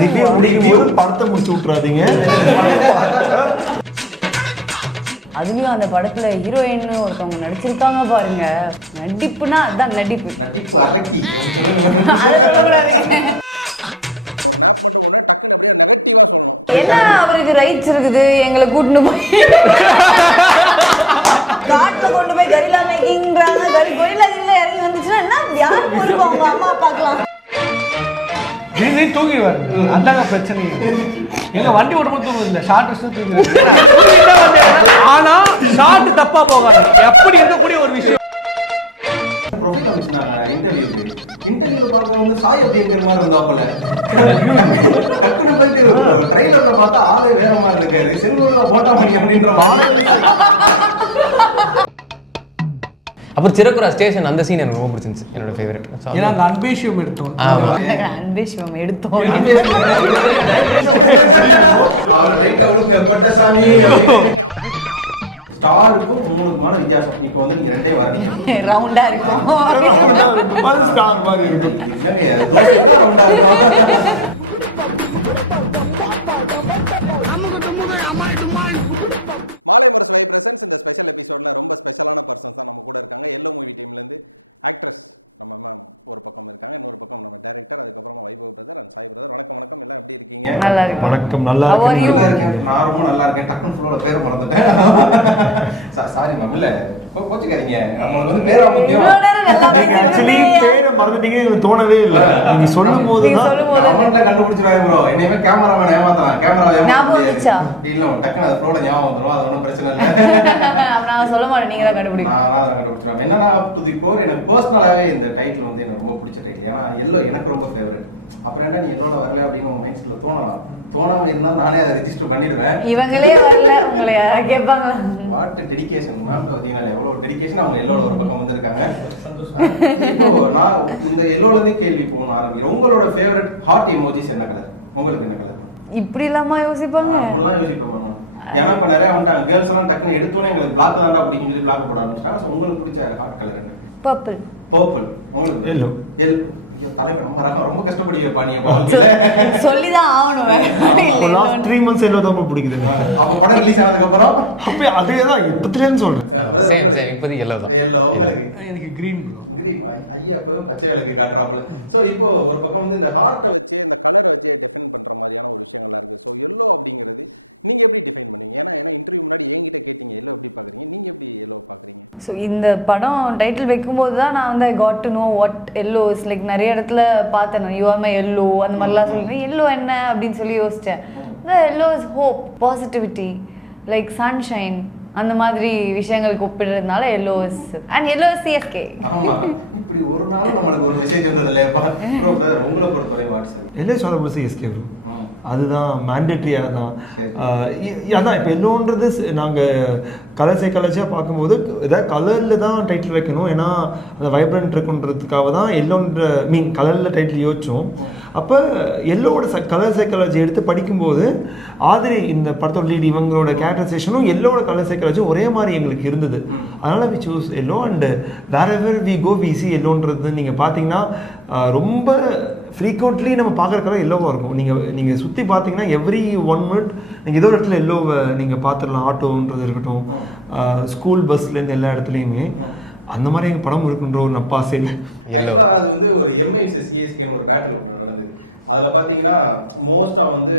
Review முடிக்கும்போது படத்தை முடிச்சு விட்டுறாதீங்க. அதுலயும் அந்த படத்துல ஹீரோயின் ஒருத்தவங்க நடிச்சிருக்காங்க பாருங்க. நடிப்புனா அதான் நடிப்பு. அதை சொல்லக்கூடாதுங்க. என்ன அவருக்கு ரைட்ஸ் இருக்குது எங்களை கூட்டிட்டு போய் காட்டுல கொண்டு போய் கரிலா மேக்கிங்றாங்க. கொரில்லா இறங்கி வந்துச்சுன்னா என்ன யார் பொறுப்பு? அவங்க அம்மா அப்பாக்கலாம் தூங்கிடுவாரு. அதாங்க பிரச்சனை. எங்க வண்டி ஓட்டும்போது தூங்குது இல்லை, ஷார்ட் தூங்கிடுவாரு. ஆனா ஷார்ட் தப்பா போகாது. எப்படி இருக்கக்கூடிய ஒரு விஷயம். இன்டர்வியூ பார்க்க வந்து சாய் அப்படிங்கிற மாதிரி இருந்தாப்புல டக்குனு போயிட்டு ட்ரெயிலர்ல பார்த்தா ஆளே வேற மாதிரி இருக்காரு. செல்வூர்ல போட்டா மணி அப்படின்ற அப்புறம் சிறக்குறா ஸ்டேஷன் அந்த சீன் எனக்கு ரொம்ப பிடிச்சிருந்துச்சு. என்னோட ஃபேவரட். ஏன்னா அந்த அன்பேஷியம் எடுத்தோம். ஸ்டாருக்கும் உங்களுக்குமான வித்தியாசம் இப்போ வந்து நீங்க ரெண்டே வரீங்க. ரவுண்டா இருக்கும். ஸ்டார் மாதிரி இருக்கும். நல்லா இருக்கு. வணக்கம். நல்லா இருக்கேன். நான் ரொம்ப நல்லா இருக்கேன். டக்குனு ஃபுல்லோட பேரை மறந்துட்டேன். Sorry ma'am. இல்ல கோச்சுக்காதீங்க. உங்களுக்கு வந்து பேரா முக்கியம். ஆக்சுவலி பேரை மறந்துட்டீங்க எனக்கு தோணவே இல்லை. நீங்க சொல்லும்போது கமெண்ட்ல கண்டுபிடிச்சிராங்க ப்ரோ. என்னையுமே கேமராமேன் ஏமாத்தலாம். கேமரா ஞாபகம் வந்துச்சா? இல்ல டக்குனு அது ஃப்ளோல ஞாபகம் வந்துரும். அது ஒன்றும் பிரச்சனை இல்லை. நான் சொல்ல மாட்டேன். நீங்க தான் கண்டுபிடிக்கணும். நான் தான் கண்டுபிடிச்சிருவேன். என்னன்னா டு கோர் எனக்கு பர்சனலாவே இந்த டைட்டில் வந்து எனக்கு ரொம்ப பிடிச்ச டைட்டில். ஏன்னா எல்லோ எனக்கு ரொம்ப ஃபேவரட். அப்புறம் என்ன நீ என்னோட வரல அப்படின்னு உங்க மைண்ட்ஸ்ல தோணலாம். தோணாம இருந்தா நானே அதை ரெஜிஸ்டர் பண்ணிடுவேன். இவங்களே வரல உங்களை கேட்பாங்களா? What dedication ma'am. பார்த்தீங்கன்னா எவ்வளவு டெடிகேஷன். அவங்க எல்லோட ஒரு பக்கம் வந்திருக்காங்க. இப்போ நான் இந்த எல்லோல இருந்தே கேள்வி போகணும் ஆரம்பிக்கிறேன். உங்களோட ஃபேவரட் ஹார்ட் எமோஜிஸ் என்ன கலர்? உங்களுக்கு என்ன கலர்? இப்படி இல்லாம யோசிப்பாங்க. அப்படிலாம் யோசிப்பாங்க. ஏன்னா இப்ப நிறைய வந்துட்டாங்க கேர்ள்ஸ் எல்லாம் டக்குனு எடுத்தோன்னே எங்களுக்கு பிளாக் தாண்டா அப்படின்னு சொல்லி பிளாக் போட ஆரம்பிச்சிட்டாங்க. உங்களுக்கு பிடிச்ச ஹார்ட் கலர் என்ன? பர்பிள். பர்பிள். உங்களுக்கு எல்லோ. ரொம்ப சொல்லிதான் ஆகணும். லாஸ்ட் 3 months எல்லோ தான் பிடிக்குது. அப்ப படம் ரிலீஸ் ஆனதுக்கு அப்புறம் அப்ப அதேதான் இப்பத்திலேன்னு சொல்றேன். சேம் இப்போதைக்கு எல்லோ தான். எனக்கு கிரீன் ப்ரோ. கிரீன் ஐயா அப்போ பச்சைகளுக்கு காட்டுறாப்புல. சோ இப்போ ஒரு பக்கம் வந்து இந்த ஹார்ட் ஸோ இந்த படம் டைட்டில் வைக்கும்போது தான் நான் வந்து I got to know what yellow is like. நிறைய இடத்துல பார்த்தேன் நான் யூ ஆர் மை எல்லோ அந்த மாதிரிலாம் சொல்லிட்டு எல்லோ என்ன அப்படின்னு சொல்லி யோசித்தேன். Yellow is hope, positivity, like sunshine, அந்த மாதிரி விஷயங்களுக்கு ஒப்பிடுறதுனால yellow is and yellow is CSK. இப்படி ஒரு நாள் நம்மளுக்கு ஒரு மெசேஜ் வந்தது இல்லையா? உங்களை பொறுத்தவரை வாட்ஸ்அப் எல்லோ சொல்ல சிஎஸ்கே ப்ரோ. அதுதான் மேண்டேட்ரியாக தான். அதான் இப்போ எல்லோன்றது நாங்கள் கலர் சைக்காலஜியாக பார்க்கும்போது ஏதாவது கலரில் தான் டைட்டில் வைக்கணும். ஏன்னா அந்த வைப்ரண்ட் இருக்குன்றதுக்காக தான் எல்லோன்ற கலரில் டைட்டில் யோசித்தோம். அப்போ எல்லோட கலர் சைக்காலஜி எடுத்து படிக்கும்போது ஆதிரி இந்த படத்தோட லீட் இவங்களோட கேரக்டரைசேஷனும் எல்லோட கலர் சைக்காலஜியும் ஒரே மாதிரி எங்களுக்கு இருந்தது. அதனால் we choose yellow. And wherever we go we see எல்லோன்றது நீங்கள் பார்த்தீங்கன்னா ரொம்ப ஃப்ரீக்வெண்ட்லி நம்ம பார்க்குற கலர் எல்லோவாக இருக்கும். நீங்கள் சுற்றி பார்த்தீங்கன்னா எவ்ரி 1 minute நீங்கள் ஏதோ ஒரு இடத்துல எல்லோவை நீங்கள் பார்த்துடலாம். ஆட்டோன்றது இருக்கட்டும், ஸ்கூல் பஸ்லேருந்து எல்லா இடத்துலையுமே அந்த மாதிரி எங்கள் படம் இருக்குன்ற ஒரு நப்பாசையில் எல்லோ. அது வந்து ஒரு எம்ஐசிஎஸ்கே ஒரு பேட்டில் நடந்தது. அதில் பார்த்தீங்கன்னா மோஸ்ட்டாக வந்து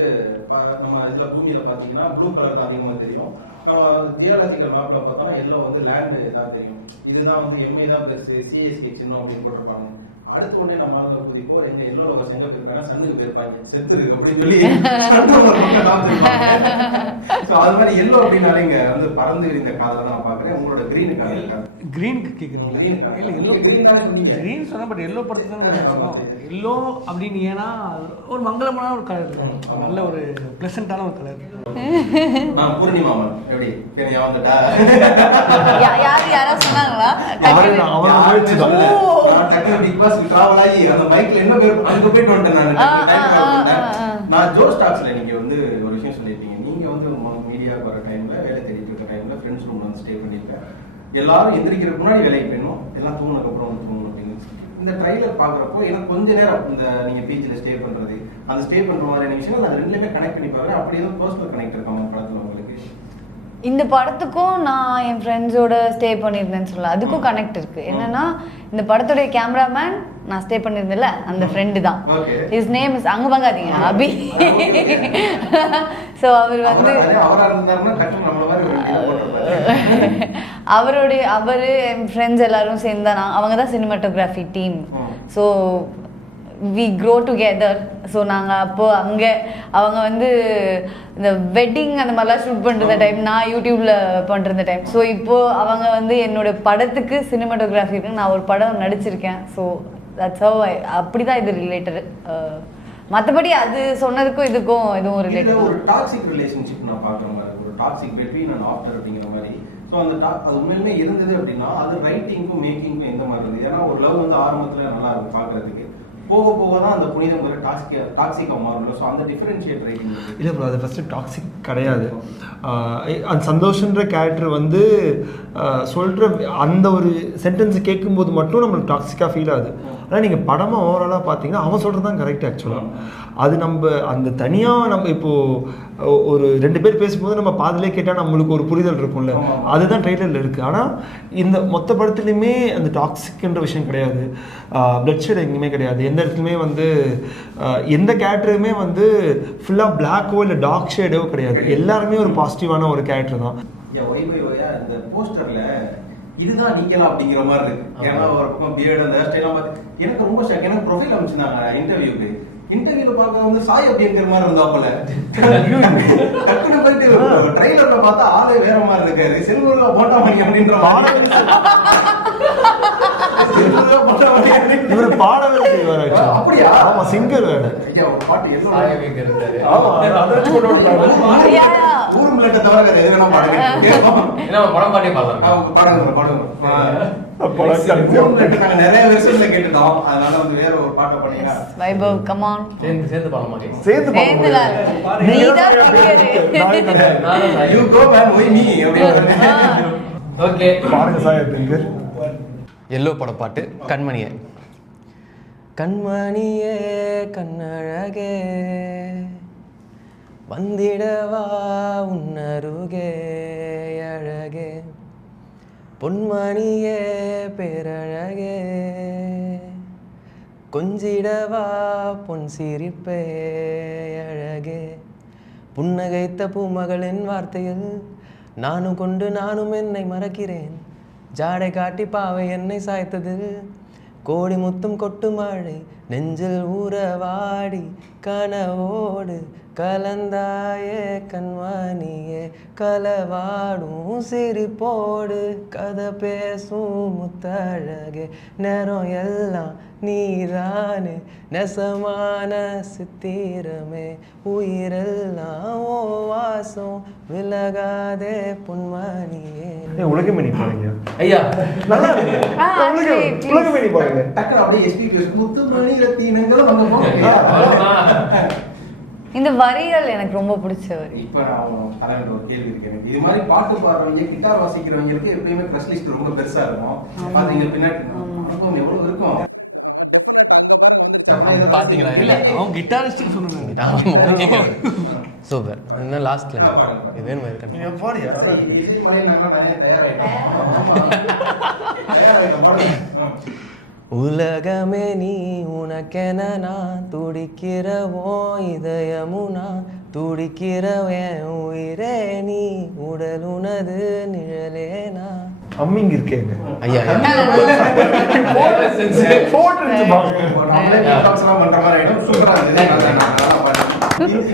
நம்ம இதில் பூமியில் பார்த்தீங்கன்னா ப்ளூ கலர் தான் அதிகமாக தெரியும். நம்ம தியாலஜிக்கல் மேப்பில் பார்த்தோம்னா எல்லோ வந்து லேண்டு தான் தெரியும். இதுதான் வந்து எம்ஐ தான் பெருசு, சிஎஸ்கே சின்னம் அப்படின்னு போட்டிருப்பாங்க. அடுத்த உடனே நம்ம குதிப்போ எங்க எல்லோ லவர்ஸ் எங்க போயிருப்பாங்க, சன்னுக்கு போயிருப்பாங்க, செத்து இருக்கு அப்படின்னு சொல்லி அது மாதிரி எல்லோ அப்படின்னாலே இங்க வந்து பறந்து இந்த காதல நான் பாக்குறேன். உங்களோட கிரீன் காதல் கிரீனுக்கு கேக்குறீங்க? கிரீன் தானே சொன்னீங்க. கிரீன் சொன்னா பட் எல்லோ படத்துல எல்லோ அப்படின்னு ஏன்னா ஒரு மங்களமான ஒரு கலர், நல்ல ஒரு பிளசண்டான ஒரு கலர். நான் பூர்ணிமாமன் எப்படி தெரியா வந்துட்டா யாரா சொன்னாங்களா? பிக் பாஸ் டிராவல் ஆகி அந்த பைக்ல என்ன பேர் அங்க போயிட்டு வந்துட்டேன் நான் ஜோ ஸ்டாக்ஸ்ல. நீங்க வந்து ஒரு விஷயம் சொல்லியிருக்கீங்க, நீங்க வந்து மீடியாவுக்கு வர டைம்ல வேலை தேடிட்டு இருக்க டைம்ல ஃப்ரெண்ட்ஸ் ரூம்ல வந்து ஸ்டே பண்ணிருக்கேன். எல்லாரும் எந்திரிக்கிறதுக்கு முன்னாடி வேலைக்கு போயிடணும், எல்லாம் தூங்கினதுக்கு அப்புறம் வந்து தூங்கணும் அப்படின்னு சொல்லிட்டு இந்த ட்ரைலர் பாக்குறப்போ எனக்கு கொஞ்ச நேரம் இந்த நீங்க பீச்சில் ஸ்டே பண்றது அந்த ஸ்டே பண்ற மாதிரியான விஷயங்கள் அது ரெண்டுலயுமே கனெக்ட் பண்ணி பாக்குறேன். அப்படி எதுவும் பர்சனல் கனெக்ட் இருக்காங்க படத்துல உங்களுக்கு? இந்த படத்துக்கும் நான் என் ஃப்ரெண்ட்ஸோட ஸ்டே பண்ணியிருந்தேன்னு சொல்லலாம், அதுக்கும் கனெக்ட் இருக்கு. என்னன்னா இந்த படத்துடைய கேமராமேன் நான் ஸ்டே பண்ணியிருந்தேன்ல அந்த ஃப்ரெண்டு தான். ஹிஸ் நேம் இஸ் அங்க பங்காதீங்க அபி. ஸோ அவர் வந்து அவர் என் ஃப்ரெண்ட்ஸ் எல்லாரும் சேர்ந்தா அவங்க தான் cinematography team. So we grow together. So நாங்கள் அப்போது அங்கே அவங்க வந்து இந்த வெட்டிங் அந்த மாதிரிலாம் ஷூட் பண்ணுற டைம், நான் யூடியூப்பில் பண்ணுற டைம். ஸோ இப்போது அவங்க வந்து என்னோட படத்துக்கு சினிமாட்டோகிராஃபிக்கு நான் ஒரு படம் நடிச்சிருக்கேன். ஸோ தட்ஸ் ஹவ் அப்படி தான் இது ரிலேட்டடு. மற்றபடி அது சொன்னதுக்கும் இதுக்கும் எதுவும் ரிலேட்டட். ஒரு டாக்ஸிக் ரிலேஷன்ஷிப் நான் பார்க்குற மாதிரி, ஒரு டாக்ஸிக் பிட்வீன் அண்ட் ஆஃப்டர் அப்படிங்கிற மாதிரி. ஸோ அந்த அது உண்மையிலுமே இருந்தது அப்படின்னா அது ரைட்டிங்க்கும் மேக்கிங்க்கும் எந்த மாதிரி இருந்தது? ஏன்னா ஒரு லவ் வந்து ஆரம்பத்தில் நல்லா இருக்கும் பார்க்கறதுக்கு, போக போக தான் அந்த புனிதம் ஒரு டாக்ஸிக்காக மாறும். ஸோ அந்த டிஃபரன்ஷியேட் ரைட்டிங் இல்லை ப்ரோ, அது ஃபஸ்ட்டு டாக்ஸிக் கிடையாது. அந்த சந்தோஷன்ற கேரக்டர் வந்து சொல்கிற அந்த ஒரு சென்டென்ஸை கேட்கும்போது மட்டும் நம்மளுக்கு டாக்ஸிக்காக ஃபீல் ஆகுது. ஆனால் நீங்கள் படமாக ஓவராலாக பார்த்தீங்கன்னா அவன் சொல்கிறது தான் கரெக்ட். ஆக்சுவலாக அது நம்ம அந்த தனியாக நம்ம இப்போது ஒரு 2 பேர் பேசும்போது நம்ம பாதிலே கேட்டால் நம்மளுக்கு ஒரு புரிதல் இருக்கும்ல, அதுதான் ட்ரெய்லரில் இருக்குது. ஆனால் இந்த மொத்த படத்துலையுமே அந்த டாக்ஸிக்ன்ற விஷயம் கிடையாது, பிளட் ஷேட் எங்கேயுமே கிடையாது. எந்த இடத்துலையுமே வந்து எந்த கேரக்டருமே வந்து ஃபுல்லாக பிளாக்கோ இல்லை டார்க் ஷேடோ கிடையாது. எல்லாருமே ஒரு பாசிட்டிவான ஒரு கேரக்டர் தான். இந்த போஸ்டர்ல இதுதான் நீங்களா அப்படிங்கிற மாதிரி இருக்கு. ஏன்னா ஒரு பக்கம் பியர்டு அந்த ஹேர் ஸ்டைலாம் பார்த்து எனக்கு ரொம்ப ஷாக். எனக்கு ப்ரொஃபைல் அமைச்சிருந்தாங்க இன்டர்வியூக்கு. இன்டர்வியூல பார்க்க வந்து சாய் அப்படிங்கிற மாதிரி இருந்தாப்புல. டக்குனு போயிட்டு ட்ரைலர்ல பார்த்தா ஆளே வேற மாதிரி இருக்காரு. செல்வலா போட்டாமணி அப்படின்ற இவர் பாடவே செய்வார். அப்படியா? ஆமா, சிங்கர் வேற. ஐயா ஒரு பாட்டு என்ன ஊரும் பிள்ளை தவிர எது வேணா பாடுங்க. படம் பாட்டே பாடலாம். நாங்க நிறைய வெர்ஷன்ல கேட்டுட்டோம், அதனால வந்து வேற ஒரு பாட்டை பண்ணீங்க. வைபவ் கம் ஆன், சேர்ந்து பாடலாமா? சேர்ந்து பாடலாம். You go man why me அப்படியே. ஓகே, பாருங்க சார் திங்கர். எல்லோ பட பாட்டு கண்மணியே. கண்மணியே கண்ணழகே வந்திடவா உன்னருகே அழகே, பொன்மணியே பேரழகே கொஞ்சிடவா பொன் சிரிப்பே அழகே, புன்னகைத்த பூமகளின் வார்த்தையில் நானும் கொண்டு நானும் என்னை மறக்கிறேன், ஜாடை காட்டி பாவை என்னை சாய்த்தது, கோடி முத்தும் கொட்டு மழை நெஞ்சில் ஊறவாடி கனவோடு கலந்தாயே கண்வாணியே, களவாடும் சிரிப்போடு கதை பேசும் முத்தழகே, நேரம் எல்லாம் நீதானே நெசமான சித்திரமே, உயிரெல்லாம் ஓ வாசம் விலகாதே பொன்மணியே. உலகமணி பாருங்க ஐயா, நல்லா இருக்கு. உலகமணி பாருங்க. டக்குனு அப்படியே எஸ்பி முத்துமணி ரத்தினங்கள் நம்ம இந்த வரிகள் எனக்கு ரொம்ப பிடிச்ச வரி. இப்ப தலைவர் ஒரு கேள்வி இருக்கு எனக்கு. இது மாதிரி பாட்டு பாடுறவங்க, கிட்டார் வாசிக்கிறவங்களுக்கு எப்பயுமே ப்ரெஸ் லிஸ்ட் ரொம்ப பெருசா இருக்கும். பாத்தீங்க பின்னாடி எவ்வளவு இருக்கும் பாத்தீங்களா? இல்ல அவன் கிட்டாரிஸ்ட் சொன்னாங்க. சூப்பர். என்ன லாஸ்ட் லைன் இது வேணுமா? நீங்க பாடியா? இசை மலை நானே தயாராயிட்டோம் பாடுங்க. உலகமே நீ உனக்கென நான் துடிக்கிறவோ இதயமுனா துடிக்கிறவன் உயிரே நீ உடல் உனது நிழலேனா. அம்மிங்க இருக்கேங்க ஐயா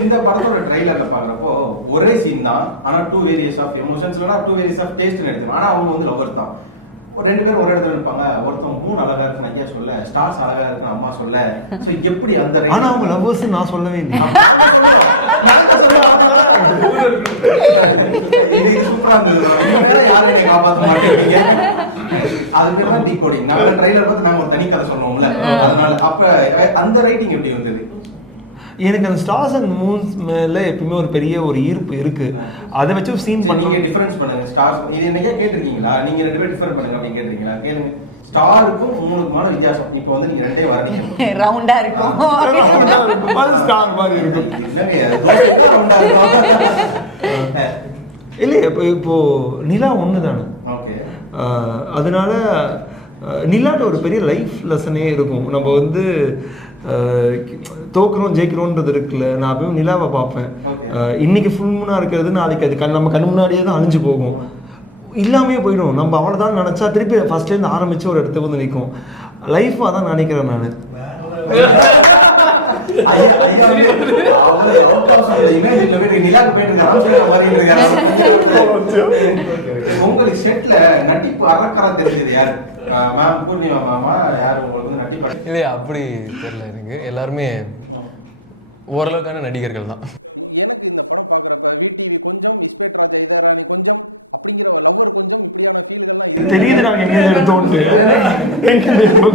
இந்த படத்தோட ட்ரைலர்ல பாக்குறப்போ ஒரே சீன் தான், ஆனா 2 various of emotions, 2 various of taste எடுத்துக்கலாம். ஆனா அவங்க வந்து லவர்ஸ் தான். 2 பேரும் ஒரு இடத்துல இருப்பாங்க. ஒருத்தன் மூணு அழகா இருக்குன்னு ஐயா சொல்ல, ஸ்டார்ஸ் அழகா இருக்குன்னு அம்மா சொல்ல. சோ எப்படி அந்த ஆனா அவங்க லவ்வர்ஸ் நான் சொல்லவே இல்லை. சூப்பரா இருந்தது. யாரையும் காப்பாற்ற மாட்டேங்க. அது பேர் தான் டீகோடிங். நாங்க ட்ரைலர் பார்த்து நாங்க ஒரு தனி கதை சொன்னோம்ல, அதனால அப்ப அந்த ரைட்டிங் எப்படி வந்தது? எனக்கு அந்த ஸ்டார்ஸ் அண்ட் மூன்ஸ் மேலே எப்பவுமே ஒரு பெரிய ஒரு ஈர்ப்பு இருக்கு. அதை வச்சு ஒரு சீன் நீங்க டிஃபரன்ஸ் பண்ணுங்க. ஸ்டார்ஸ் இது என்னைக்கே கேட்டிருக்கீங்களா? நீங்க 2 பேரும் டிஃபர் பண்ணுங்க அப்படின்னு கேட்டிருக்கீங்களா? கேளுங்க. ஸ்டாருக்கும் மூணுக்குமான வித்தியாசம். இப்போ வந்து நீங்க 2டே வரீங்க. ரவுண்டா இருக்கும். ஸ்டார் மாதிரி இருக்கும். ரவுண்டா இருக்கும். இல்லை இப்போ நிலா ஒன்று தானே. ஓகே. அதனால நிலாட்ட ஒரு பெரிய லைஃப் லெசனே இருக்கும். நம்ம வந்து தோக்குறோம் ஜெயிக்கிறோன்றது இருக்குல்ல. நான் அப்பயும் நிலாவை பார்ப்பேன். இன்னைக்கு ஃபுல் மூனாக இருக்கிறது நாளைக்கு அது நம்ம கண் முன்னாடியே தான் அழிஞ்சு போகும், இல்லாமே போயிடும். நம்ம அவ்வளோதான் நினச்சா திருப்பி ஃபர்ஸ்ட்லேருந்து ஆரம்பித்து ஒரு இடத்துக்கு வந்து நிற்கும். லைஃபாக தான் நினைக்கிறேன் நான். உங்களுக்கு செட்ல நட்டிப்பு அறக்கறா தெரிஞ்சது யாரு? மேம் பூர்ணிமா மாமா யாரு உங்களுக்கு வந்து நட்டிப்பு? இல்லையா அப்படி தெரியல எனக்கு. எல்லாருமே ஓரளவுக்கான நடிகர்கள் தான். தெரியுது நாங்க எங்க எடுத்தோம்ட்டு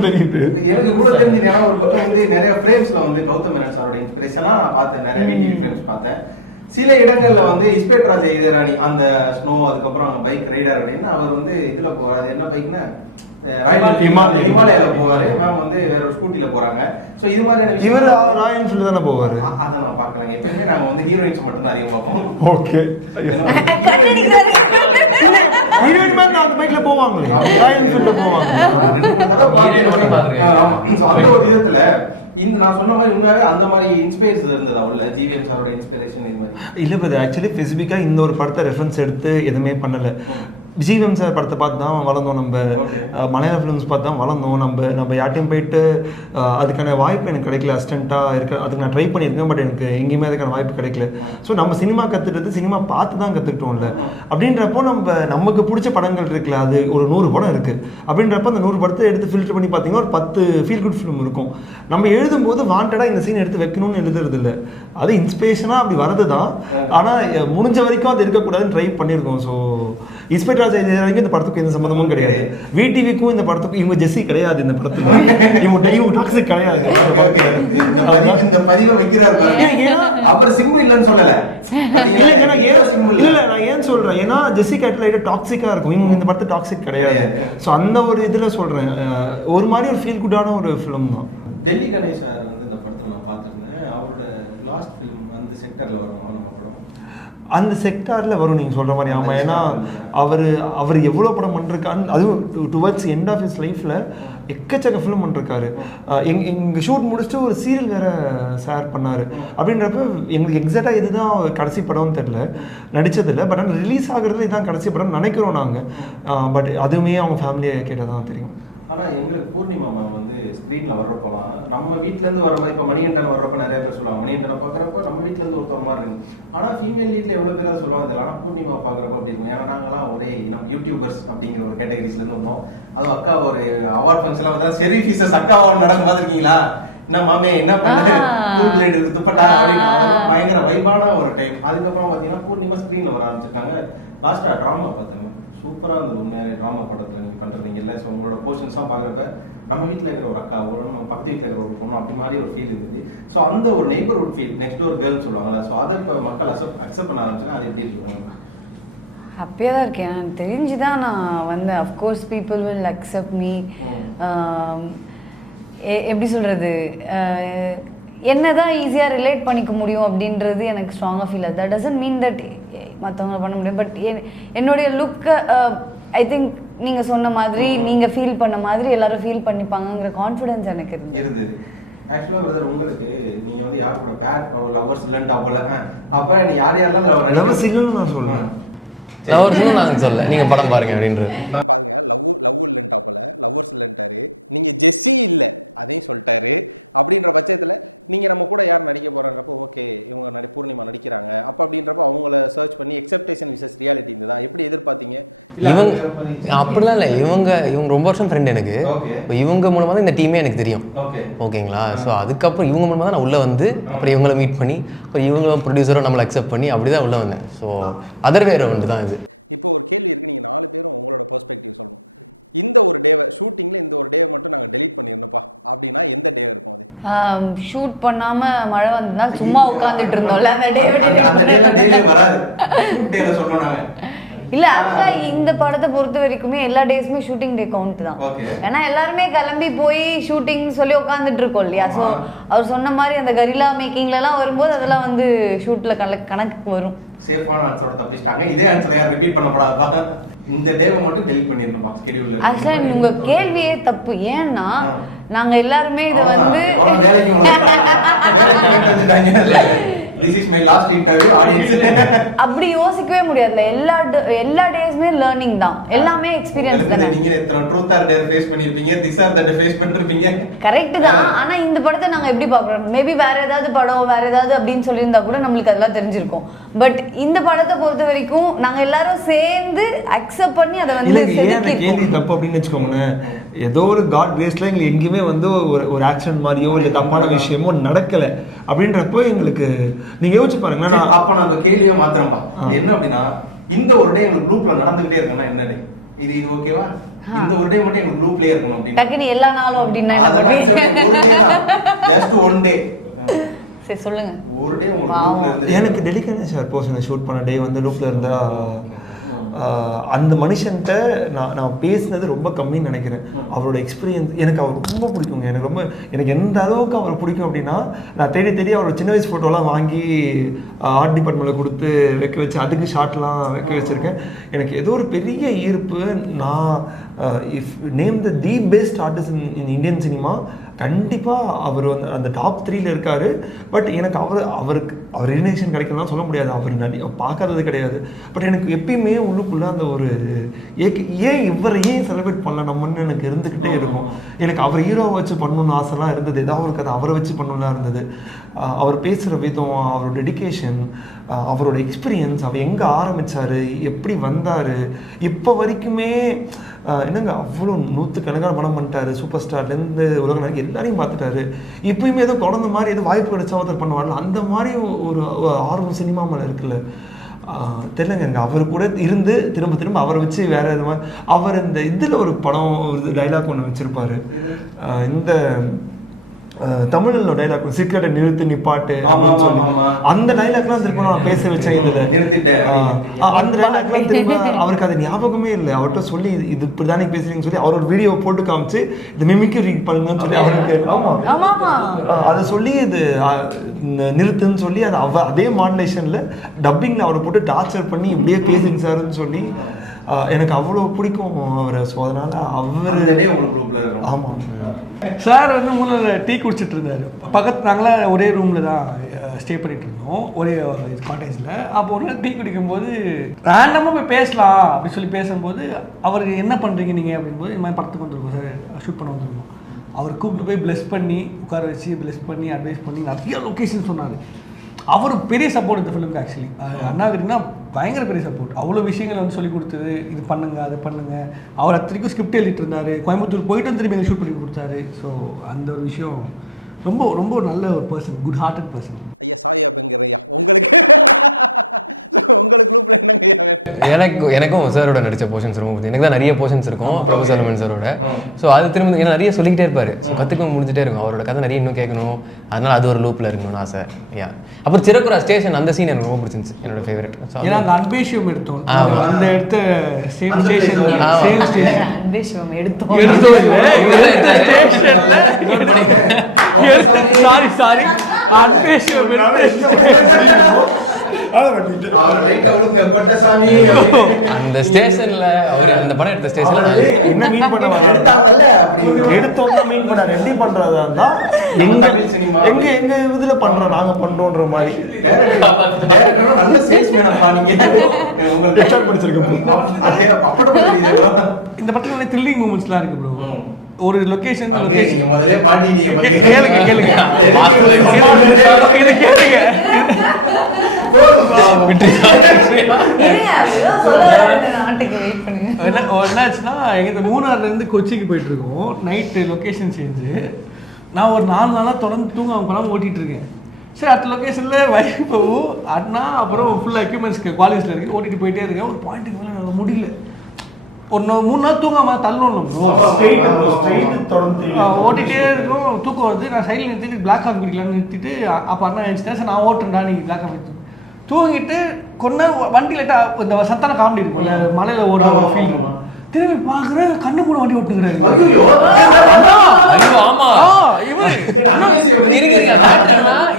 தெரியுது. எனக்கு கூட தெரிஞ்சது ஒரு பக்கம் வந்து நிறைய ஃப்ரேம்ஸ்ல வந்து கௌதம் மேனன் சாரோட இன்ஸ்பிரேஷனா பார்த்தேன். நிறைய வீடியோ ஃப்ரேம்ஸ் பார்த்தேன். சில இடங்கள்ல வந்து இஸ்பெட் ராஜா இதராணி அந்த ஸ்னோ அதுக்கப்புறம் பைக் ரைடர் அப்படின்னு அவர் வந்து இதுல போறாரு. என்ன பைக்னா ஹிமாலயால போவாரு. மேம் வந்து வேற ஒரு ஸ்கூட்டில போறாங்க. சோ இது மாதிரி இவர் ராயல் என்ஃபீல்ட் தானே போவாரு. அத நான் பார்க்கலங்க. எப்பவுமே நாங்க வந்து ஹீரோயின்ஸ் மட்டும் தான் அதிகம் பார்ப்போம். ஓகே. ஹீரோயின் மேம் அந்த பைக்ல போவாங்களே, ராயல் என்ஃபீல்ட்ல போவாங்க. அந்த ஒரு விதத்துல இந்த நான் சொன்ன மாதிரி உண்மையாவே அந்த மாதிரி இன்ஸ்பிரேஷன் இருந்தது அவள ஜிவிஎம் சாரோட இன்ஸ்பிரேஷன் இது மாதிரி. இல்ல பட் ஆக்சுவலி ஸ்பெசிஃபிக்கா இந்த ஒரு படத்தை ரெஃபரன்ஸ் எடுத்து எதுவுமே பண்ணல. ஜிவிஎம் சார் படத்தை பார்த்து தான் வளர்ந்தோம். நம்ம மலையாள ஃபிலிம்ஸ் பார்த்து தான் வளர்ந்தோம். நம்ம யார்ட்டையும் போயிட்டு அதுக்கான வாய்ப்பு எனக்கு கிடைக்கல. அசிஸ்டண்ட்டாக இருக்க அதுக்கு நான் ட்ரை பண்ணியிருக்கேன். பட் எனக்கு எங்கேயுமே அதுக்கான வாய்ப்பு கிடைக்கல. ஸோ நம்ம சினிமா கற்றுக்கிட்டது சினிமா பார்த்து தான் கற்றுக்கிட்டோம்ல. அப்படின்றப்போ நமக்கு பிடிச்ச படங்கள் இருக்குல்ல, அது ஒரு 100 படம் இருக்குது. அப்படின்றப்போ அந்த 100 படத்தை எடுத்து ஃபில்டர் பண்ணி பார்த்தீங்கன்னா ஒரு 10 ஃபீல் குட் ஃபிலிம் இருக்கும். நம்ம எழுதும்போது வாண்டடாக இந்த சீன் எடுத்து வைக்கணும்னு எழுதுறது இல்லை. அது இன்ஸ்பிரேஷனாக அப்படி வரது தான். ஆனால் முடிஞ்ச வரைக்கும் அது இருக்கக்கூடாதுன்னு ட்ரை பண்ணியிருக்கோம். ஸோ இஸ்பெட் ராஜா இந்த படத்துக்கு எந்த சம்பந்தமும் கிடையாது. விடிவிக்கும் இந்த படத்துக்கும் இவங்க ஜெஸ்ஸி கிடையாது. இந்த படத்துல இவங்க டாக்ஸிக் கிடையாது. இந்த பதிவை வைக்கிறாரு. அப்புறம் சிம்பிள் இல்லைன்னு சொல்லல. இல்ல நான் ஏன் சொல்றேன், ஏன்னா ஜெஸ்ஸி கேட்லைட் டாக்ஸிக்கா இருக்கும். இவங்க இந்த படத்து டாக்ஸிக் கிடையாது. ஸோ அந்த ஒரு இதுல சொல்றேன், ஒரு மாதிரி ஒரு ஃபீல் குட்டான ஒரு ஃபிலிம் தான். டெல்லி கணேஷ் சார் வந்து இந்த படத்தை நான் பார்த்துருந்தேன். அவரோட லாஸ்ட் ஃபிலிம் அந்த செக்டர்ல வரும். அந்த செக்டாரில் வரும் நீங்கள் சொல்கிற மாதிரி. ஆமாம், ஏன்னா அவர் எவ்வளோ படம் பண்ணிருக்கான்னு, அதுவும் டுவர்ட்ஸ் எண்ட் ஆஃப் ஹிஸ் லைஃப்பில் எக்கச்சக்க ஃபிலிம் பண்ணிருக்காரு. எங்கள் ஷூட் முடிச்சுட்டு ஒரு சீரியல் வேறு ஷேர் பண்ணார். அப்படின்றப்ப எங்களுக்கு எக்ஸாக்டாக இதுதான் கடைசி படம்னு தெரில, நடித்ததில்லை. பட் ஆனால் ரிலீஸ் ஆகுறது இதுதான் கடைசி படம் நினைக்கிறோம் நாங்கள். பட் அதுவுமே அவங்க ஃபேமிலியை கேட்டால் தான் தெரியும். ஆனால் எங்களுக்கு பூர்ணிமா மேம் வந்து ஸ்க்ரீனில் வர்றப்போலாம் நம்ம வீட்டிலேருந்து வர மாதிரி, இப்போ மணிகண்டன் வர்றப்போ நிறைய பேர் சொல்லுவாங்க, மணிகண்டனை பார்க்குறப்போ நம்ம வீட்டிலேருந்து ஒருத்தர் மாதிரி இருக்கு. ஆனால் ஃபீமேல் வீட்டில் எவ்வளோ பேர் அதை சொல்லுவாங்க தெரியல. ஆனால் பூர்ணிமா பார்க்குறப்போ அப்படி இருக்கும். ஏன்னா நாங்களாம் ஒரே நம்ம யூடியூபர்ஸ் அப்படிங்கிற ஒரு கேட்டகரிஸ்லேருந்து வந்தோம். அதுவும் அக்கா ஒரு அவார்ட் ஃபங்க்ஷன்லாம் பார்த்தா செரி ஃபீஸஸ் அக்கா அவார்ட் நடந்து பார்த்துருக்கீங்களா? என்ன மாமே என்ன பண்ணு துப்பட்டா அப்படின்னு பயங்கர வைபான ஒரு டைம். அதுக்கப்புறம் பார்த்தீங்கன்னா பூர்ணிமா ஸ்க்ரீனில் வர ஆரம்பிச்சிருக்காங்க. லாஸ்ட்டாக ட்ராமா பார்த்தேன், சூப்பராக இருந்தது. உண்மையாலே ட்ராமா படத்தில் நீங்கள் பண்ணுறீங்க இல்லை. ஸோ உங்களோட போர்ஷன்ஸ்லாம் பார்க்குறப்ப நம்ம வீட்டில் இருக்கிற ஒரு அக்கா, ஒரு நம்ம பக்கத்து வீட்டில் இருக்கிற ஒரு பொண்ணு, அப்படி மாதிரி ஒரு ஃபீல் இருந்தது. ஸோ அந்த ஒரு நெய்பர்ஹுட் ஃபீல், நெக்ஸ்ட் டோர் கேர்ள்னு சொல்லுவாங்கல்ல, ஸோ அதை இப்போ மக்கள் அக்செப்ட் பண்ண ஆரம்பிச்சுன்னா அது எப்படி இருக்குங்க? ஹாப்பியாக தான் இருக்கேன். எனக்கு தெரிஞ்சு தான் நான் வந்து of course people will accept me. எப்படி சொல்கிறது, என்ன தான் ஈஸியாக ரிலேட் பண்ணிக்க முடியும் அப்படின்றது எனக்கு ஸ்ட்ராங்காக ஃபீல் ஆகுது. தட் டசன்ட் மீன் தட் மற்றவங்களை பண்ண முடியும். பட் என்னுடைய லுக்கை ஐ திங்க் நீங்கள் சொன்ன மாதிரி, நீங்கள் ஃபீல் பண்ண மாதிரி எல்லாரும் ஃபீல் பண்ணிப்பாங்கங்கிற கான்ஃபிடன்ஸ் எனக்கு இருந்தது. ஆக்சுவலாக பிரதர் உங்களுக்கு நீங்கள் வந்து யார் கூட பேர் லவர்ஸ் இல்லைன்ட்டு அப்போல அப்போ நீ யாரெல்லாம் லவர்ஸ் இல்லைன்னு நான் சொல்லுவேன். லவர்ஸ்னு நான் சொல்ல, நீங்கள் படம் பாருங்க அப்படின்றது. அப்படிலாம் இல்லை, இவங்க ரொம்ப வருஷம் ஃப்ரெண்ட் எனக்கு. இவங்க மூலமாக தான் இந்த டீமே எனக்கு தெரியும். ஓகேங்களா? ஸோ அதுக்கப்புறம் இவங்க மூலமாக தான் நான் உள்ளே வந்து அப்புறம் இவங்களை மீட் பண்ணி அப்புறம் இவங்களும் ப்ரொடியூசரும் நம்மளை அக்செப்ட் பண்ணி அப்படி தான் உள்ளே வந்தேன். ஸோ அதர் வேறு ஒன்று தான் இது. ஷூட் பண்ணாம மழை வந்ததுனால சும்மா உட்காந்துட்டு இருந்தோம்ல அந்த இல்ல அக்கா இந்த படத்தை பொறுத்த வரைக்குமே எல்லா டேஸுமே ஷூட்டிங் டே கவுண்ட் தான். ஏன்னா எல்லாருமே கிளம்பி போய் ஷூட்டிங் சொல்லி உட்காந்துட்டு இருக்கோம் இல்லையா. ஸோ அவர் சொன்ன மாதிரி அந்த கரிலா மேக்கிங்ல எல்லாம் வரும்போது அதெல்லாம் வந்து ஷூட்ல கணக்கு வரும். சேஃபான ஆன்சரோட தப்பிச்சிட்டாங்க. இதே ஆன்சரை யார் ரிப்பீட் பண்ணப்படாதா? இந்த டேவை மட்டும் டெலிட் பண்ணிரணுமா ஸ்கெட்யூல்ல? ஆக்சுவலா உங்க கேள்வியே தப்பு. ஏன்னா நாங்க எல்லாருமே இது வந்து This is my last interview audience. அப்படி யோசிக்கவே முடியாதுல. எல்லா டேஸ்மே லேர்னிங் தான், எல்லாமே எக்ஸ்பீரியன்ஸ் தானே. நீங்க எத்தனை ட்ரூத் ஆர் டேர் ஃபேஸ் பண்ணிருப்பீங்க, திஸ் ஆர் தட் ஃபேஸ் பண்ணிருப்பீங்க. கரெக்ட் தான். ஆனா இந்த படத்தை நாங்க எப்படி பாக்குறோம், மேபி வேற ஏதாவது படம் வேற ஏதாவது அப்படின்னு சொல்லியிருந்தா கூட நம்மளுக்கு அதெல்லாம் தெரிஞ்சிருக்கும். பட் இந்த படத்தை பொறுத்த வரைக்கும் நாங்க எல்லாரும் சேர்ந்து அக்செப்ட் பண்ணி அதை வந்து கேள்வி தப்பு அப்படின்னு வச்சுக்கோங்களேன். ஏதோ ஒரு காட் கிரேஸ்ல எங்களுக்கு எங்கேயுமே வந்து ஒரு ஆக்சிடென்ட் மாதிரியோ இல்லை தப்பான விஷயமோ நடக்கல அப்படின்றப்போ எங்களுக்கு நீங்க யோசிச்சு பாருங்களேன். நான் அப்ப நான் அந்த கேள்வியை மாத்திரம்பா என்ன அப்படின்னா, இந்த ஒரு டே எங்களுக்கு குரூப்ல நடந்துகிட்டே இருக்குன்னா என்ன டே இது ஓகேவா? இந்த ஒரு டே மட்டும் எங்களுக்கு குரூப்லயே இருக்கணும் அப்படின்னு டக்குனு எல்லா நாளும் அப்படின்னா என்ன பண்ணுவீங்க? Just one day. சரி சொல்லுங்க. ஒரு டே உங்களுக்கு எனக்கு டெலிகேட் சார் போர்ஷன் ஷூட் பண்ண டே வந்து லூப்ல இருந்தா அந்த மனுஷன்ட்ட நான் பேசினது ரொம்ப கம்மின்னு நினைக்கிறேன். அவரோட எக்ஸ்பீரியன்ஸ் எனக்கு அவர் ரொம்ப பிடிக்குங்க. எனக்கு எந்த அளவுக்கு அவர் பிடிக்கும் அப்படின்னா, நான் தேடி அவரோட சின்ன வயசு ஃபோட்டோலாம் வாங்கி ஆர்ட் டிபார்ட்மெண்ட்டில் கொடுத்து வைக்க வச்சு அதுக்கு ஷார்ட்லாம் வைக்க வச்சுருக்கேன். எனக்கு ஏதோ ஒரு பெரிய ஈர்ப்பு. நான் if name the best artist in Indian cinema, கண்டிப்பாக அவர் வந்து அந்த டாப் 3ல இருக்கார். பட் எனக்கு அவர் ரிகக்னேஷன் கிடைக்கலாம் சொல்ல முடியாது. அவர் பார்க்கறது கிடையாது. பட் எனக்கு எப்பயுமே உள்ளுக்குள்ளே அந்த ஒரு ஏன் செலிப்ரேட் பண்ணல நம்மன்னு எனக்கு இருந்துக்கிட்டே இருக்கும். எனக்கு அவர் ஹீரோவை வச்சு பண்ணணும்னு ஆசைலாம் இருந்தது. ஏதாவது ஒரு கதை அவரை வச்சு பண்ணணும்லாம் இருந்தது. அவர் பேசுகிற விதம், அவரோட டெடிக்கேஷன், அவரோட எக்ஸ்பீரியன்ஸ், அவர் எங்கே ஆரம்பித்தார், எப்படி வந்தார், இப்போ வரைக்குமே என்னங்க அவ்வளோ 100கணக்கான படம் பண்ணிட்டாரு. சூப்பர் ஸ்டார்லேருந்து உலக நாளைக்கு எல்லாரையும் பார்த்துட்டாரு. இப்பயுமே ஏதோ குழந்த மாதிரி ஏதோ வாய்ப்பு கிடைச்சா ஒருத்தர் பண்ணுவார்ல, அந்த மாதிரி ஒரு ஆர்வம் சினிமா மேலே இருக்குல்ல. தெரியலங்க எனக்கு. அவர் கூட இருந்து திரும்ப அவரை வச்சு வேற எது மாதிரி அவர் இந்த இதில் ஒரு படம் ஒரு டைலாக் ஒன்று வச்சுருப்பார். இந்த தமிழ்ல டைலாக் சிக்கெட்டை நிறுத்து நிப்பாட்டு அப்படின்னு சொல்லி அந்த டைலாக்லாம் திரும்ப நான் பேச வச்சேன் இதுல. அந்த டைலாக்லாம் திரும்ப அவருக்கு அது ஞாபகமே இல்லை. அவர்கிட்ட சொல்லி இது இப்படிதானே பேசுறீங்கன்னு சொல்லி அவர் ஒரு வீடியோ போட்டு காமிச்சு இது மிமிக்ரி ரீட் பண்ணுங்கன்னு சொல்லி அவருக்கு அதை சொல்லி இது நிறுத்துன்னு சொல்லி அது அதே மாடுலேஷன்ல டப்பிங்ல அவரை போட்டு டார்ச்சர் பண்ணி இப்படியே பேசுங்க சார்ன்னு சொல்லி எனக்கு அவ்வளோ பிடிக்கும் அவரை. ஸோ அதனால அவர் ஆமாம் சார் வந்து மூணுல டீ குடிச்சிட்டு இருந்தாரு. பக்கத்து நாங்களாம் ஒரே ரூமில் தான் ஸ்டே பண்ணிட்டு இருந்தோம், ஒரே காட்டேஜில். அப்போ ஒரு டீ குடிக்கும்போது ரேண்டமாக போய் பேசலாம் அப்படின்னு சொல்லி பேசும்போது அவருக்கு என்ன பண்ணுறீங்க நீங்கள் அப்படின்போது இந்த மாதிரி படத்துக்கு வந்துருக்கோம் சார், ஷூட் பண்ண வந்துருக்கோம். அவர் கூப்பிட்டு போய் ப்ளெஸ் பண்ணி உட்கார வச்சு ப்ளெஸ் பண்ணி அட்வைஸ் பண்ணி நிறைய லொக்கேஷன் சொன்னார். அவர் பெரிய சப்போர்ட் இந்த ஃபிலிமுக்கு. ஆக்சுவலி அண்ணாகிரினா பயங்கர பெரிய சப்போர்ட். அவ்வளோ விஷயங்கள் வந்து சொல்லி கொடுத்தது, இது பண்ணுங்க அதை பண்ணுங்க. அவர் அத்தனைக்கும் ஸ்கிரிப்ட் எழுதிட்டு இருந்தார். கோயம்புத்தூர் போயிட்டு திரும்பி எனக்கு ஷூட் பண்ணி கொடுத்தாரு. ஸோ அந்த ஒரு விஷயம் ரொம்ப ரொம்ப நல்ல ஒரு பர்சன், குட் ஹார்ட்டட் பர்சன். எனக்கும் சாரோட நடித்த போர்ஷன்ஸ் ரொம்ப பிடிக்கும். எனக்கு தான் நிறைய போர்ஷன்ஸ் இருக்கும் பிரபு சலமன் சாரோட. ஸோ அது திரும்ப என்ன நிறைய சொல்லிக்கிட்டே இருப்பார். ஸோ கற்றுக்க முடிஞ்சிட்டே இருக்கும். அவரோட கதை நிறைய இன்னும் கேட்கணும். அதனால அது ஒரு லூப்பில் இருக்கணும்னு ஆசை. அப்புறம் சிறக்குறா ஸ்டேஷன் அந்த சீன் எனக்கு ரொம்ப பிடிச்சிருந்துச்சு, என்னோட ஃபேவரட். ஏன்னா அந்த அன்பேஷியம் எடுத்தோம், அந்த எடுத்த சேம் ஸ்டேஷன் அன்பேஷியம் எடுத்தோம் சாரி அன்பேஷியம் அந்த ஸ்டேஷன்ல அவர் அந்த படம் எடுத்த ஸ்டேஷன்ல என்ன மீன் பண்ண எடுத்தோம் மீன் பண்ண எப்படி பண்றதா இருந்தா எங்க இதுல பண்றோம் நாங்க பண்றோம்ன்ற மாதிரி இந்த படத்துல த்ரில்லிங் மூமெண்ட்ஸ்லாம் இருக்கு ப்ரோ. ஒரு லொகேஷன் முதல்ல பாட்டி கேளுங்க என்னாச்சுன்னா எங்க மூணாறுல இருந்து கொச்சிக்கு போயிட்டு இருக்கோம். Night location change. நான் ஒரு 4 நாளாக தொடர்ந்து தூங்க அவங்க ஓட்டிட்டு இருக்கேன். சரி அடுத்த லொக்கேஷனில் வைபவும் அண்ணா அப்புறம் ஃபுல்லாக எக்யூப்மெண்ட்ஸ்க்கு குவாலிட்டியில் இருக்குது ஓட்டிகிட்டு போயிட்டே இருக்கேன். ஒரு பாயிண்ட்டுக்கு மேலே நாங்கள் முடியல. ஒரு 3 நாள் தூங்காம தள்ளணும் ப்ரோ. ஓட்டிகிட்டே இருக்கும், தூக்கம் வருது. நான் சைடில் நிறுத்திட்டு பிளாக் காஃபி குடிக்கலாம்னு நிறுத்திட்டு அப்போ அண்ணா நினச்சிட்டேன் சார் நான் ஓட்டுறேன்டா நீங்கள் பிளாக் காஃபி தூங்கிட்டு கொஞ்ச வண்டி லைட்டாக இந்த சத்தான காமெடி இருக்கும்ல, மலையில் ஓடுற ஒரு ஃபீல் இருக்கும். திரும்பி பார்க்குறேன் கண்ணு கூட வண்டி ஓட்டுங்கிறாரு.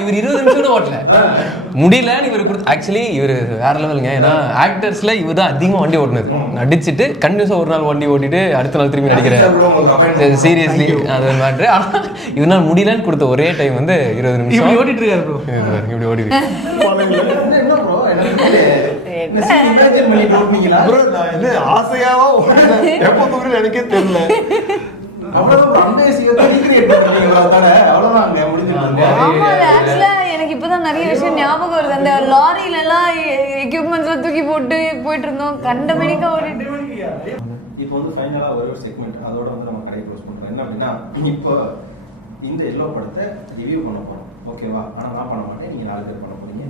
இவர் 20 நிமிஷம் ஓட்டல முடியல. இவர் ஆக்சுவலி இவர் வேற லெவலுங்க. ஏன்னா ஆக்டர்ஸ்ல இவர் தான் அதிகமாக வண்டி ஓட்டுனது. நடிச்சுட்டு கண்டினியூஸா ஒரு நாள் வண்டி ஓட்டிட்டு அடுத்த நாள் திரும்பி நடிக்கிறேன். சீரியஸ்லி அது மேட்ரு. ஆனால் இவனால் முடியலன்னு கொடுத்த ஒரே டைம் வந்து 20 நிமிஷம் இப்படி ஓட்டிட்டு இருக்காரு ப்ரோ. இப்படி ஓடிட்டு ஆசையாவா எப்போ தூங்குறேன்னு எனக்கே தெரியல. எனக்கு இப்பதான் நிறைய விஷயம் ஞாபகம் வருது. அந்த லாரியில எல்லாம் எக்யூப்மெண்ட்ஸ் தூக்கி போட்டு போயிட்டு இருந்தோம். கண்டமேனிக்கா ஓடிட்டு. இப்போ வந்து ஃபைனலா ஒரு செக்மெண்ட் அதோட வந்து நம்ம கடை க்ளோஸ் பண்றோம். என்ன அப்படின்னா, இப்போ இந்த எல்லோ படத்தை ரிவ்யூ பண்ண போறோம், ஓகேவா? ஆனா நான் பண்ண மாட்டேன், நீங்க 4 பேர் பண்ண போறீங்க.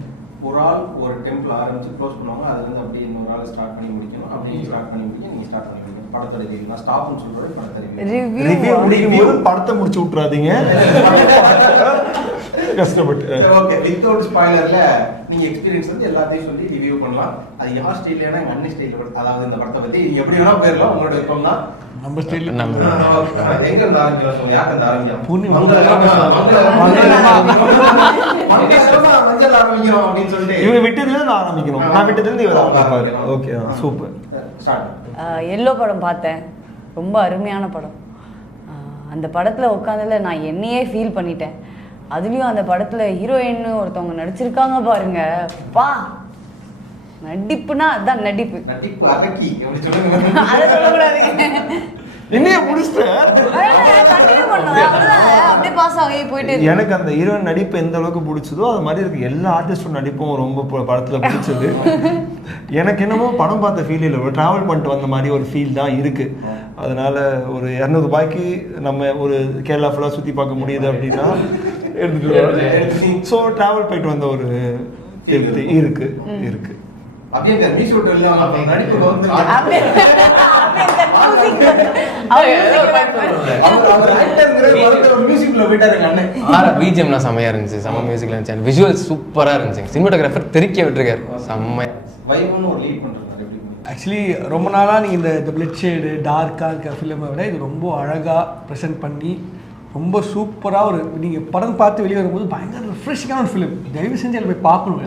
ஒரு ஆள் ஒரு டெம்பிள் ஆரம்பிச்சு க்ளோஸ் பண்ணுவாங்க, அதுல இருந்து அப்படியே இன்னொரு ஆள் ஸ்டார்ட் பண்ணி முடிக்கணும். அப்படியே ஸ்டார்ட் பண்ணி முடிக்க நீங்க ஸ்டார்ட் பண்ணி முடிக்கணும். படத்தோட ரிவ்யூ நான் ஸ்டாப்னு சொல்றேன். படத்தை ரிவ்யூ முடிக்கும் போது படத்தை முடிச்சு விட்டுறாதீங்க கஷ்டப்பட்டு. ஓகே, வித்தவுட் ஸ்பாயிலர்ல நீங்க எக்ஸ்பீரியன்ஸ் வந்து எல்லாத்தையும் சொல்லி ரிவ்யூ பண்ணலாம். அது யார் ஸ்டைல்னா எங்க அண்ணன் ஸ்டைல். அதாவது இந்த படத்தை பத்தி எப்படி வேணா போயிடலாம், உங்களோட விருப்பம் தான். நம்ம ஸ்டைல் எங்க இருந்து ஆரம்பிக்கலாம் சொல்லுங்க? யாருக்கு இருந்து ஆரம்பிக்கலாம்? மஞ்சள் ஆரம்பிக்கிறோம் அப்படின்னு சொல்லிட்டு இவர் விட்டதுல நான் ஆரம்பிக்கணும். நான் விட்டதுல இவர் ஆரம்பிப்பாரு. Okay, super. எல்லோ படம் பார்த்தேன், ரொம்ப அருமையான படம். அந்த படத்தில் உட்காந்ததுல நான் என்னையே ஃபீல் பண்ணிட்டேன். அதுலேயும் அந்த படத்தில் ஹீரோயின் ஒருத்தவங்க நடிச்சிருக்காங்க பாருங்க, பா நடிப்புனா அதான் நடிப்பு. நடிப்பு அரக்கி அப்படி சொல்லுங்க. அதை சொல்லக்கூடாது. என்னைய முடிச்சிட்டேன். அப்படியே பாஸ் ஆகி போயிட்டு. எனக்கு அந்த ஹீரோயின் நடிப்பு எந்த அளவுக்கு பிடிச்சதோ அது மாதிரி இருக்கு எல்லா ஆர்டிஸ்டும் நடிப்பும் ரொம்ப படத்துல பிடிச்சது. எனக்கு என்னமோ படம் பார்த்த ஃபீல் இல்லை, ஒரு டிராவல் பண்ணிட்டு வந்த மாதிரி ஒரு ஃபீல் தான் இருக்கு. அதனால ஒரு 200 ரூபாய்க்கு நம்ம ஒரு கேரளா ஃபுல்லாக சுற்றி பார்க்க முடியுது அப்படின்னா எடுத்துட்டு ஸோ டிராவல் போயிட்டு வந்த ஒரு இருக்கு இருக்கு. அப்படியே மீஸ் விட்டு நடிப்பு வந்து பிஜிஎம்லாம் செம்மையா இருந்துச்சு, செம்ம மியூசிக்ல இருந்துச்சு. விஷுவல் சூப்பரா இருந்துச்சு. சினிமாட்டோகிராஃபர் தெறிக்க விட்டுருக்காரு, செம்மையா. ஆக்சுவலி ரொம்ப நாளாக நீங்கள் இந்த பிளட் ஷேடு டார்க்காக இருக்க ஃபிலிமை விட இது ரொம்ப அழகாக ப்ரெசென்ட் பண்ணி ரொம்ப சூப்பராக ஒரு நீங்கள் படம் பார்த்து வெளியே வரும்போது பயங்கர ரிஃப்ரெஷிங்கான ஒரு ஃபிலிம். தயவு செஞ்சு அதை போய் பார்க்கணும்.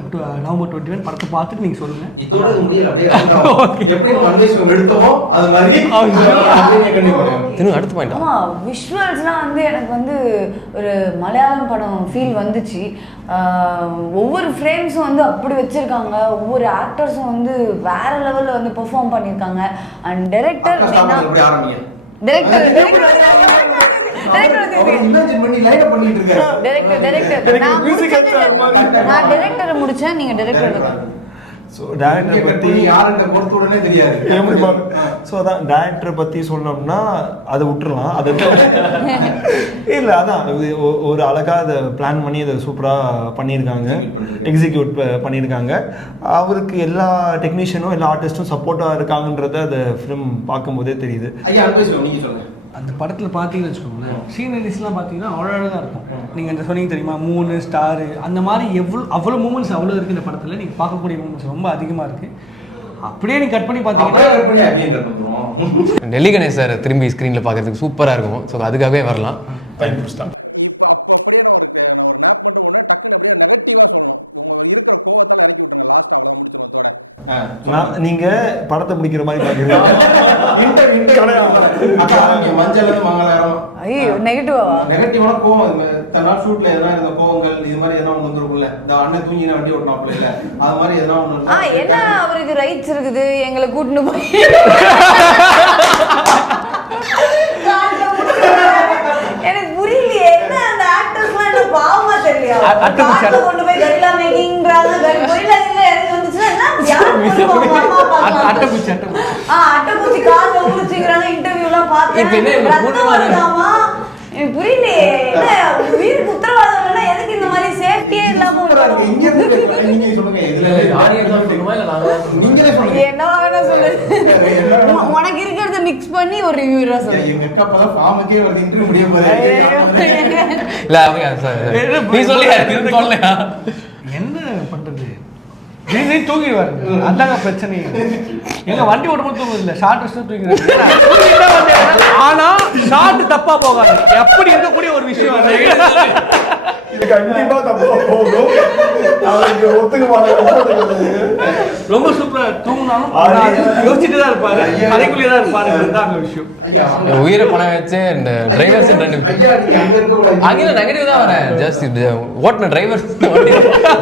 நவம்பர் 21 படத்தை பார்த்துட்டு நீங்கள் சொல்லுங்கள். இதோட முடியல அப்படியே எப்படி நம்ம எடுத்தோமோ அது மாதிரி அடுத்த பாயிண்ட். ஆமாம், விஷுவல்ஸ்லாம் வந்து எனக்கு வந்து ஒரு மலையாளம் படம் ஃபீல் வந்துச்சு. ஒவ்வொரு ஃப்ரேம்ஸும் வந்து அப்படி வச்சுருக்காங்க. ஒவ்வொரு ஆக்டர்ஸும் வந்து வேற லெவலில் வந்து பெர்ஃபார்ம் பண்ணியிருக்காங்க. அண்ட் டைரக்டர் முடிச்சேன். நீங்க டைரக்டர் ஸோ டேரக்டரை பற்றி உடனே தெரியாது. ஸோ அதான் டேரக்டரை பற்றி சொன்னோம்னா அதை விட்டுறலாம். அதை இல்லை, அதான் ஒரு அழகாக அதை பிளான் பண்ணி அதை சூப்பராக பண்ணியிருக்காங்க, எக்ஸிக்யூட் பண்ணியிருக்காங்க. அவருக்கு எல்லா டெக்னீஷியனும் எல்லா ஆர்டிஸ்ட்டும் சப்போர்ட்டாக இருக்காங்கன்றத அந்த ஃபிலிம் பார்க்கும்போதே தெரியுது. அந்த படத்தில் பார்த்தீங்கன்னு வச்சுக்கோங்களேன், சீனரிஸ்லாம் பார்த்தீங்கன்னா அழகாக இருக்கும். நீங்கள் இந்த சொன்னீங்க தெரியுமா, 3 ஸ்டாரு அந்த மாதிரி அவ்வளோ மூமெண்ட்ஸ் அவ்வளோ இருக்குது இந்த படத்தில். நீங்கள் பார்க்கக்கூடிய மூமெண்ட்ஸ் ரொம்ப அதிகமாக இருக்குது. அப்படியே நீ கட் பண்ணி பார்த்தீங்கன்னா டெல்லி கணேஷ் சார் திரும்பி ஸ்க்ரீனில் பார்க்கறதுக்கு சூப்பராக இருக்கும். ஸோ அதுக்காகவே வரலாம். நீங்க படத்தை முடிக்கிற மாதிரி பாக்குறீங்க. மஞ்சள் மங்களம் ஐயோ நெகட்டிவாவா? நெகட்டிவான கோவம் தன்னால ஷூட்ல எதனா இந்த கோவங்கள் இது மாதிரி எதனா ஒன்று வந்துருக்கும்ல. இந்த அண்ணன் தூங்கின வண்டி ஓட்டினாப்ல இல்ல, அது மாதிரி எதனா ஒன்று. என்ன அவருக்கு ரைட்ஸ் இருக்குது எங்களை கூட்டிட்டு போய் எனக்கு புரியலையே. என்ன அந்த ஆக்டர்ஸ்லாம் என்ன பாவமா தெரியலையா? கார்ல கொண்டு போய் கரிலா மேக்கிங்றாங்க. கரிலா இல்ல எனக்கு வந்துச்சுன்னா அட்டப்பூச்சி கார்ல ஊறிச்சுங்கறாங்க. இன்டர்வியூலாம் பார்த்தேன். எனக்கு புரியலையே. என்ன உயிருக்கு உத்தரவாதம் இல்லைன்னா எதுக்கு இந்த மாதிரி சேஃப்டியே இல்லாம ஒரு படம்? நீங்க சொல்லுங்க இதுல ஆடியன்ஸ் தான் சொல்லணுமா இல்லை நாங்கள் தான் சொல்லணுமா? நீங்களே சொல்லுங்க. என்ன வேணா சொல்லு. உனக்கு இருக்கிறத மிக்ஸ் பண்ணி ஒரு ரிவ்யூரா சொல்லு. எங்க அக்கா அப்பதான் ஃபார்முக்கே ஒரு இன்டர்வியூ முடிய போகுது. இல்லை அவங்க நீ சொல்லியா சொல்லலையா? என்ன பண்றது நீ தூங்கிடுவாரு அதாங்க பிரச்சனை. எங்க வண்டி ஓடும்போது தூங்குது இல்லை ஷார்ட் வச்சு தூங்கிடுவாரு. ஆனா ஷார்ட் தப்பா போகாது. எப்படி இருக்கக்கூடிய ஒரு விஷயம் அது. இது கண்டிப்பா தப்பா போகும். அவருக்கு ஒத்துக்க மாட்டாங்க. ரொம்ப சூப்பரா தூங்கினாலும் யோசிச்சுட்டு தான் இருப்பாரு, அதைக்குள்ளே தான் இருப்பாரு. அதுதான் அந்த விஷயம். என் உயிரை பணம் வச்சு இந்த டிரைவர்ஸ் ஐயா நீங்க அங்க இருக்க கூடாது. அங்கே நெகட்டிவ் தான் வரேன். ஜஸ்ட் ஓட்டின டிரைவர்ஸ்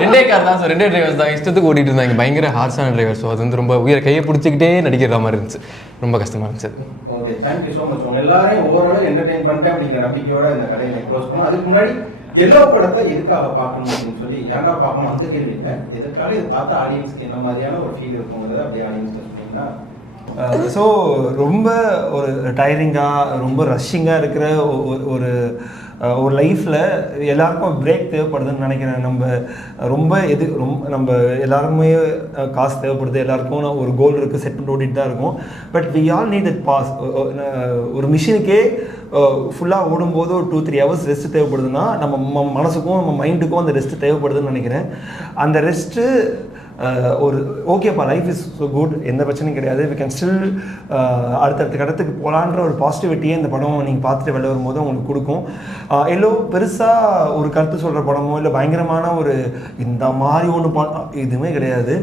ரெண்டே கார் தான். ஸோ ரெண்டே டிரைவர்ஸ் தான் இஷ்டத்துக்கு ஓட்டிட்டு இருந்தாங்க. பயங்கர ஹார்ஷான டிரைவர். ஸோ அது வந்து ரொம்ப உயிரை கையை பிடிச்சிக்கிட்டே நடிக்கிற மாதிரி இருந்துச்சு. ரொம்ப கஷ்டமா இருந்துச்சு. Okay, thank you so much. உங்க எல்லாரையும் ஓவரால் என்டர்டெயின் பண்ணிட்டேன் அப்படிங்கிற நம்பிக்கையோட இந்த கடையை க்ளோஸ் பண்ணோம். அதுக்கு முன்னாடி எல்லோ படத்தை எதுக்காக பார்க்கணும் அப்படின்னு சொல்லி ஏன்டா பார்க்கணும் அந்த கேள்வி இல்லை, எதுக்காக இதை பார்த்த ஆடியன்ஸ்க்கு என்ன மாதிரியான ஒரு ஃபீல் இருக்குங்கிறத அப்படியே ஆடியன்ஸ் சொன்னீங்கன்னா. ஸோ ரொம்ப ஒரு டயரிங்காக ரொம்ப ரஷ்ஷிங்காக இருக்கிற ஒரு ஒரு லைஃப்பில் எல்லாருக்கும் பிரேக் தேவைப்படுதுன்னு நினைக்கிறேன். நம்ம நம்ம எல்லாருமே காசு தேவைப்படுது, எல்லாருக்கும் ஒரு கோல் இருக்குது, செட் பண்ணி ஓடிட்டு தான் இருக்கும். But we all need that pause. ஒரு மிஷினுக்கே ஃபுல்லாக ஓடும்போது ஒரு 2-3 ஹவர்ஸ் ரெஸ்ட் தேவைப்படுதுன்னா நம்ம மனசுக்கும் நம்ம மைண்டுக்கும் அந்த ரெஸ்ட் தேவைப்படுதுன்னு நினைக்கிறேன். அந்த ரெஸ்ட்டு ஒரு ஓகேப்பா லைஃப் இஸ் ஸோ குட், எந்த பிரச்சனையும் கிடையாது, வி கேன் ஸ்டில் அடுத்தடுத்த கடத்துக்கு போகலான்ற ஒரு பாசிட்டிவிட்டியே இந்த படம் நீங்கள் பார்த்துட்டு வெளில வரும்போது உங்களுக்கு கொடுக்கும். எல்லோ பெருசாக ஒரு கருத்து சொல்கிற படமோ இல்லை பயங்கரமான ஒரு இந்த மாதிரி ஒன்று எதுவுமே கிடையாது.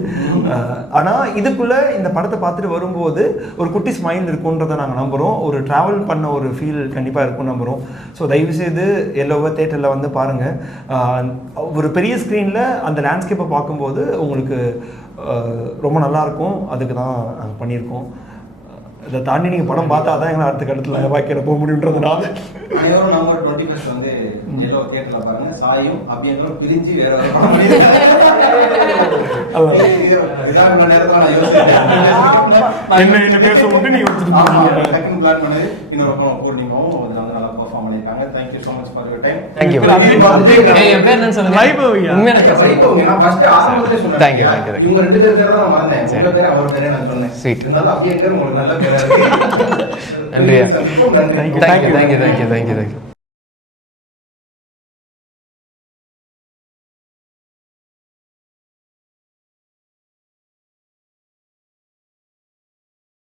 ஆனால் இதுக்குள்ளே இந்த படத்தை பார்த்துட்டு வரும்போது ஒரு குட்டி ஸ்மைல் இருக்குன்றதை நாங்கள் நம்புகிறோம். ஒரு ட்ராவல் பண்ண ஒரு ஃபீல் கண்டிப்பாக இருக்கும்னு நம்புகிறோம். ஸோ தயவுசெய்து எல்லோவை தேட்டரில் வந்து பாருங்கள். ஒரு பெரிய ஸ்க்ரீனில் அந்த லேண்ட்ஸ்கேப்பை பார்க்கும்போது உங்களுக்கு ரொம்ப நல்லாயிருக்கும். அதுக்கு தான் நாங்கள் பண்ணியிருக்கோம். இதை தாண்டி நீங்கள் படம் பார்த்தா தான் எங்களை அடுத்த கட்டத்தில் வாய்க்கிற போக முடியுன்றதுனால அனைவரும் நம்பர் 21 வந்து எல்லோ தியேட்டர்ல பாருங்க. சாயும் அபியங்களும் பிரிஞ்சு வேற ஒரு படம் பண்ணிருக்காங்க. இதான் இந்த நேரத்துல நான் யோசிச்சேன். என்ன பேச விட்டு நீங்க செகண்ட் பிளான் பண்ணது இன்னொரு படம் பூர்ணிமாவும் அதுல வந்து நல்லா பெர்ஃபார்ம் பண்ணிருக்காங்க. Thank you so much for your time. Thank you. என் பேர் என்ன சொல்லுங்க? வைபவியா? உண்மையான பேர் வைபவி. நான் ஃபர்ஸ்ட் ஆரம்பத்திலே சொன்னேன். Thank you. இவங்க ரெண்டு பேர் பேரை தான் மறந்தேன். உங்க பேரை அவர் பேரை நான் சொன்னேன். Sweet. இருந்தாலும் அபியங்கர் உங்களுக்கு நல்ல பேரா இருக்கு. நன்றி. நன்றி. Thank you.